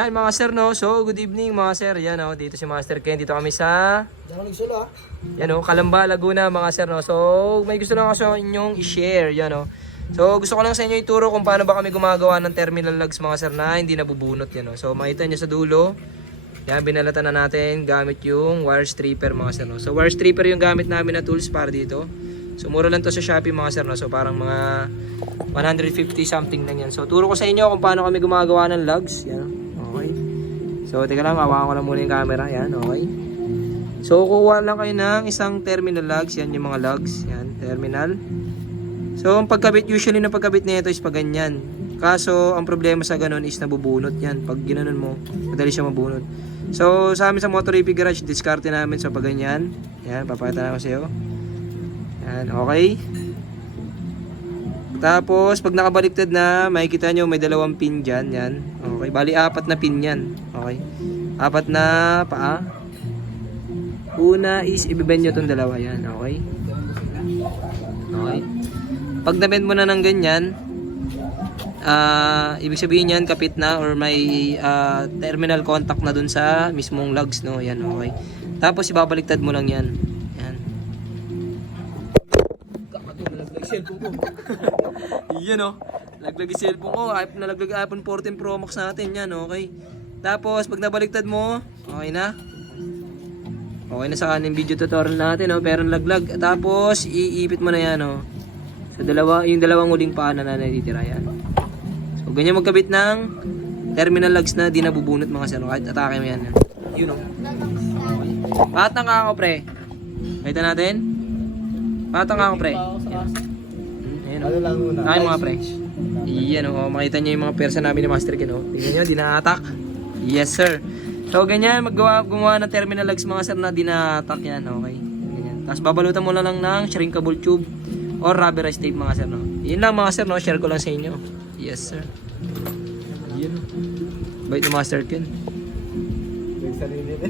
Yan mga sir, no? So, good evening mga sir. Yan, no? Dito si Master Ken. Dito kami sa... Yan, no? Calamba, Laguna mga sir, no? So, may gusto lang ako sa inyong i-share. Yan, no? So, gusto ko lang sa inyo ituro kung paano ba kami gumagawa ng terminal lugs mga sir na hindi nabubunot. Yan, no? So, makita nyo sa dulo. Yan, binalatan na natin gamit yung wire stripper mga sir, no? So, wire stripper yung gamit namin na tools para dito. So, mura lang to sa Shopee mga sir, no? So, parang mga 150 something lang yan. So, turo ko sa inyo kung paano kami gumagawa ng lugs. Yan, no? Okay. So, teka lang, hawakan ko lang muna yung camera. Yan, okay. So, kukuha lang kayo ng isang terminal lugs. Yan yung mga lugs. Yan, terminal. So, ang pagkabit, usually na pagkabit nito is pag ganyan. Kaso, ang problema sa ganun is nabubunot yan. Pag ginanon mo, madali siya mabunot. So, sa amin sa Motor AP Garage, diskarte namin sa pag ganyan. Yan, papakita na ko sa iyo. Yan, okay. Tapos, pag nakabaliktad na, makikita nyo may dalawang pin dyan. Yan. Okay. Bali, 4 na pin yan. Okay. 4 na paa. Una is, ibibend nyo itong dalawa. Yan. Okay. Okay. Pag nabend mo na ng ganyan, ibig sabihin yan, kapit na or may terminal contact na dun sa mismong lugs. No? Yan. Okay. Tapos, ibabaliktad mo lang yan. Yan. Yan o, laglag yung cellphone ko, nalaglag iPhone 14 Pro Max natin yan, okay. Tapos pag nabaliktad mo, okay na. Okay na sa kanin video tutorial natin, oh, pero nalaglag. Tapos iipit mo na yan, oh. So yung dalawang uling paa na natitira yan. So ganyan magkabit ng terminal lugs na di nabubunot mga sir, kahit atake mo yan. Yun o. Okay. Patang ka ako pre. Kita natin. Patang ka ako pre. Yan. Ano lang muna? Ay mga pre. Iyan o, makita nyo yung mga persa namin ni Master Ken o. Tingnan nyo, di na-attack. Yes sir. So ganyan, gumawa ng terminal lugs mga sir na di na-attack yan. Okay. Ganyan. Tapos babalutan mo lang ng shrinkable tube or rubberized tape mga sir. No? Yun lang mga sir, no? Share ko lang sa inyo. Yes sir. Yun. Bait ni Master Ken. May sarili na.